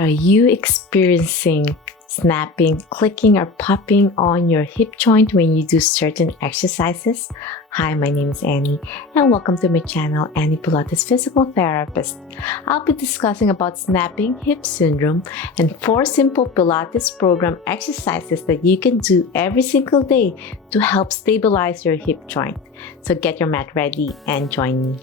Are you experiencing snapping, clicking, or popping on your hip joint when you do certain exercises? Hi, my name is Annie, and welcome to my channel, Annie Pilates Physical Therapist. I'll be discussing about snapping hip syndrome and 4 simple Pilates program exercises that you can do every single day to help stabilize your hip joint. So get your mat ready and join me.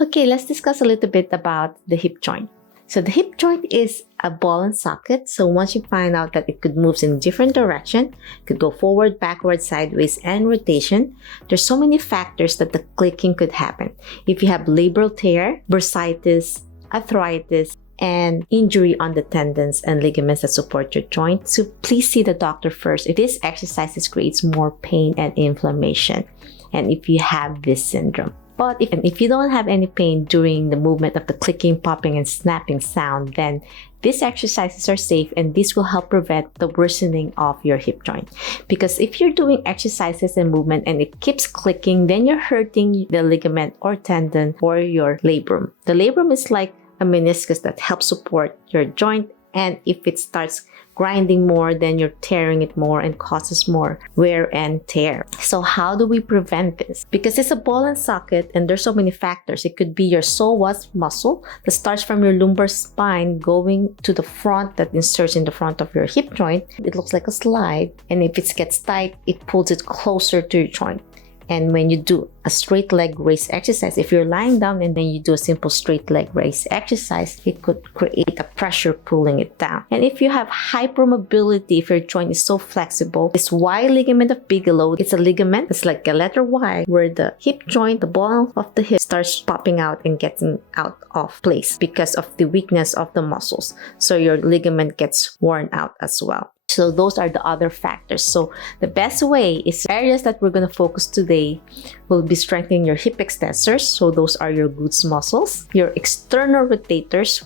Okay, let's discuss a little bit about the hip joint. So the hip joint is a ball and socket. So once you find out that it could move in different direction, could go forward, backward, sideways, and rotation, there's so many factors that the clicking could happen. If you have labral tear, bursitis, arthritis, and injury on the tendons and ligaments that support your joint, so please see the doctor first if this exercise creates more pain and inflammation, and if you have this syndrome. But if you don't have any pain during the movement of the clicking, popping, and snapping sound, then these exercises are safe, and this will help prevent the worsening of your hip joint. Because if you're doing exercises and movement and it keeps clicking, then you're hurting the ligament or tendon or your labrum. The labrum is like a meniscus that helps support your joint, and if it starts grinding more, then you're tearing it more and causes more wear and tear. So how do we prevent this? Because it's a ball and socket and there's so many factors. It could be your psoas muscle that starts from your lumbar spine going to the front, that inserts in the front of your hip joint. It looks like a slide, and if it gets tight, it pulls it closer to your joint. And when you do a straight leg raise exercise, if you're lying down and then you do a simple straight leg raise exercise, it could create a pressure pulling it down. And if you have hypermobility, if your joint is so flexible, this Y ligament of Bigelow, it's a ligament, it's like a letter Y, where the hip joint, the ball of the hip, starts popping out and getting out of place because of the weakness of the muscles. So your ligament gets worn out as well. So those are the other factors. So the best way is areas that we're going to focus today will be strengthening your hip extensors. So those are your glutes muscles, your external rotators,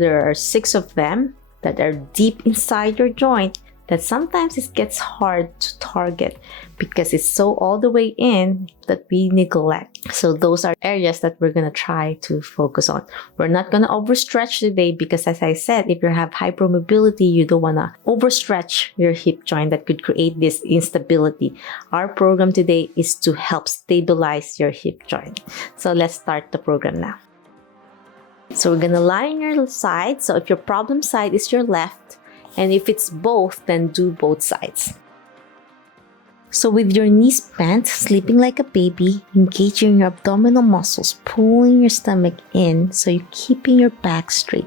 there are 6 of them that are deep inside your joint, that sometimes it gets hard to target because it's so all the way in that we neglect. So those are areas that we're going to try to focus on. We're not going to overstretch today because, as I said, if you have hypermobility, you don't want to overstretch your hip joint that could create this instability. Our program today is to help stabilize your hip joint. So let's start the program now. So we're going to lie on your side. So if your problem side is your left, and if it's both, then do both sides. So with your knees bent, sleeping like a baby, engaging your abdominal muscles, pulling your stomach in, so you're keeping your back straight.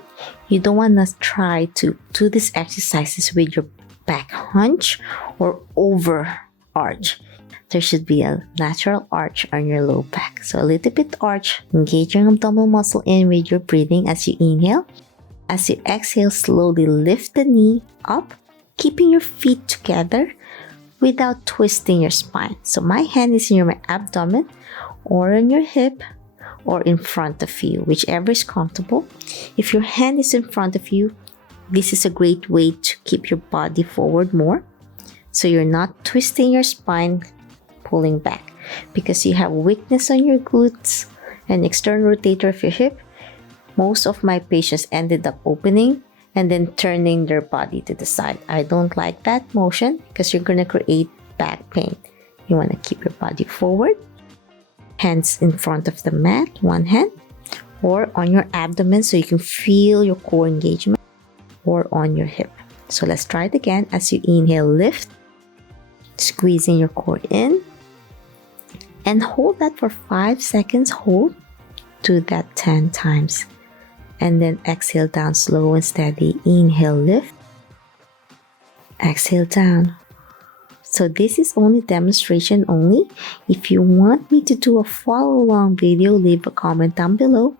You don't want to try to do these exercises with your back hunch or over arch. There should be a natural arch on your low back. So a little bit arch, engage your abdominal muscle in with your breathing as you inhale. As you exhale, slowly lift the knee up, keeping your feet together without twisting your spine. So my hand is in your abdomen or on your hip or in front of you, whichever is comfortable. If your hand is in front of you, this is a great way to keep your body forward more, so you're not twisting your spine, pulling back, because you have weakness on your glutes and external rotator of your hip. Most of my patients ended up opening and then turning their body to the side. I don't like that motion because you're going to create back pain. You want to keep your body forward, hands in front of the mat, one hand, or on your abdomen so you can feel your core engagement, or on your hip. So let's try it again. As you inhale, lift, squeezing your core in, and hold that for 5 seconds. Hold, do that 10 times. And then exhale down, slow and steady. Inhale, lift. Exhale down. So this is only demonstration only. If you want me to do a follow-along video, leave a comment down below,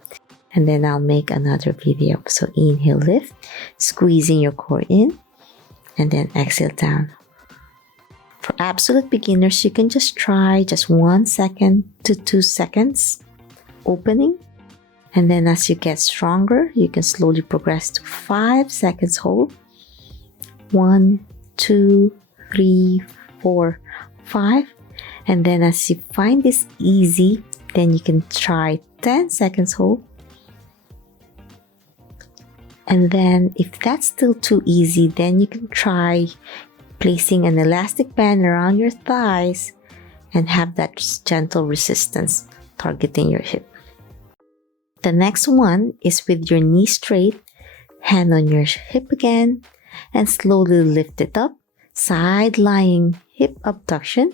and then I'll make another video. So inhale, lift, squeezing your core in, and then exhale down. For absolute beginners, you can just try just 1 second to 2 seconds opening. And then as you get stronger, you can slowly progress to 5 seconds hold. 1, 2, 3, 4, 5. And then as you find this easy, then you can try 10 seconds hold. And then if that's still too easy, then you can try placing an elastic band around your thighs and have that gentle resistance targeting your hip. The next one is with your knee straight, hand on your hip again, and slowly lift it up, side lying hip abduction,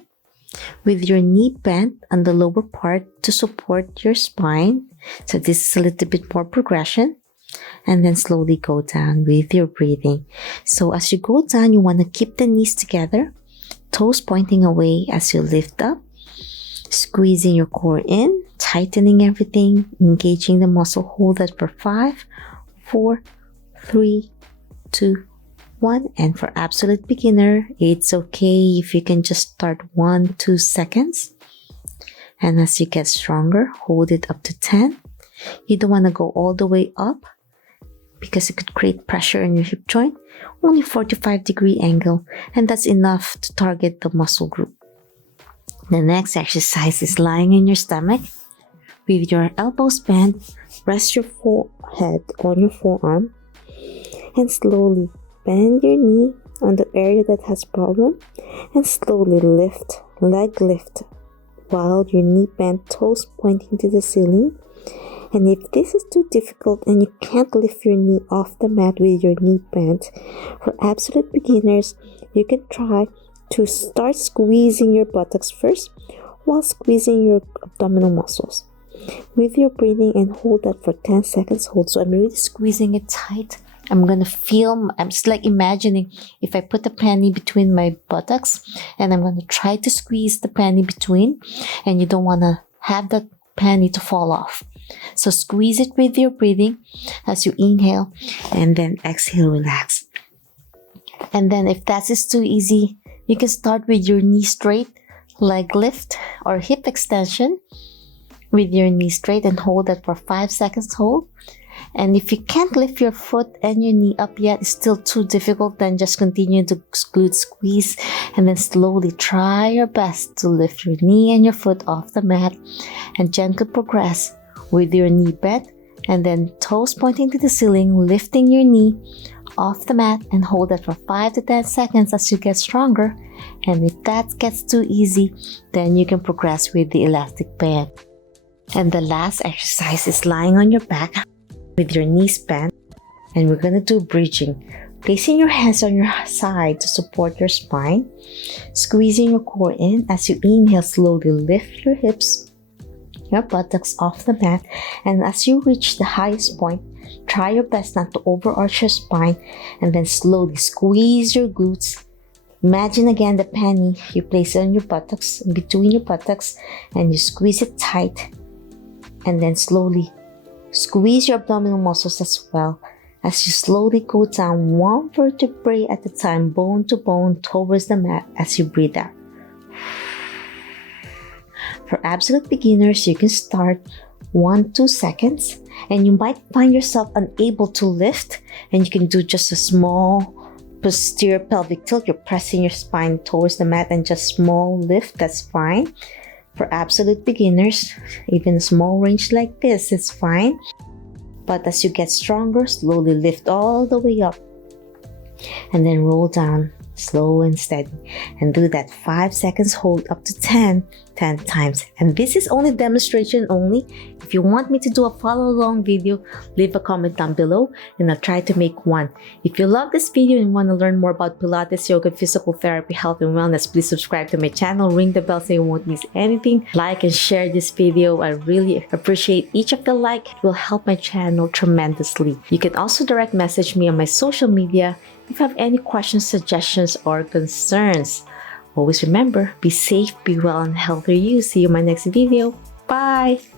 with your knee bent on the lower part to support your spine. So this is a little bit more progression. And then slowly go down with your breathing. So as you go down, you want to keep the knees together, toes pointing away as you lift up, squeezing your core in, tightening everything, engaging the muscle. Hold that for 5, 4, 3, 2, 1. And for absolute beginner, it's okay if you can just start 1, 2 seconds. And as you get stronger, hold it up to 10. You don't want to go all the way up because it could create pressure in your hip joint. Only 45-degree angle, and that's enough to target the muscle group. The next exercise is lying in your stomach. With your elbows bent, rest your forehead on your forearm and slowly bend your knee on the area that has problem and slowly lift, leg lift, while your knee bent, toes pointing to the ceiling. And if this is too difficult and you can't lift your knee off the mat with your knee bent, for absolute beginners, you can try to start squeezing your buttocks first while squeezing your abdominal muscles with your breathing, and hold that for 10 seconds. Hold. So I'm really squeezing it tight. I'm just like imagining if I put a penny between my buttocks and I'm going to try to squeeze the penny between, and you don't want to have that penny to fall off. So squeeze it with your breathing as you inhale and then exhale, relax. And then if that is too easy, you can start with your knee straight, leg lift or hip extension with your knee straight and hold that for 5 seconds. Hold. And if you can't lift your foot and your knee up yet, it's still too difficult, then just continue to glute squeeze and then slowly try your best to lift your knee and your foot off the mat and gently progress with your knee bent and then toes pointing to the ceiling, lifting your knee off the mat and hold that for 5 to 10 seconds as you get stronger. And if that gets too easy, then you can progress with the elastic band. And the last exercise is lying on your back with your knees bent, and we're going to do bridging, placing your hands on your side to support your spine, squeezing your core in. As you inhale, slowly lift your hips, your buttocks off the mat, and as you reach the highest point, try your best not to overarch your spine, and then slowly squeeze your glutes. Imagine again the penny, you place it on your buttocks, between your buttocks, and you squeeze it tight, and then slowly squeeze your abdominal muscles as well as you slowly go down one vertebrae at a time, bone to bone, towards the mat as you breathe out. For absolute beginners, you can start 1-2 seconds, and you might find yourself unable to lift, and you can do just a small posterior pelvic tilt. You're pressing your spine towards the mat and just small lift, that's fine. For absolute beginners, even a small range like this is fine. But as you get stronger, slowly lift all the way up and then roll down slow and steady, and do that 5 seconds hold up to 10 times. And this is only demonstration only. If you want me to do a follow along video, leave a comment down below and I'll try to make one. If you love this video and want to learn more about Pilates, yoga, physical therapy, health and wellness, please subscribe to my channel, ring the bell so you won't miss anything. Like and share this video. I really appreciate each of the like. It will help my channel tremendously. You can also direct message me on my social media if you have any questions, suggestions, or concerns. Always remember, be safe, be well, and healthy you. See you in my next video. Bye!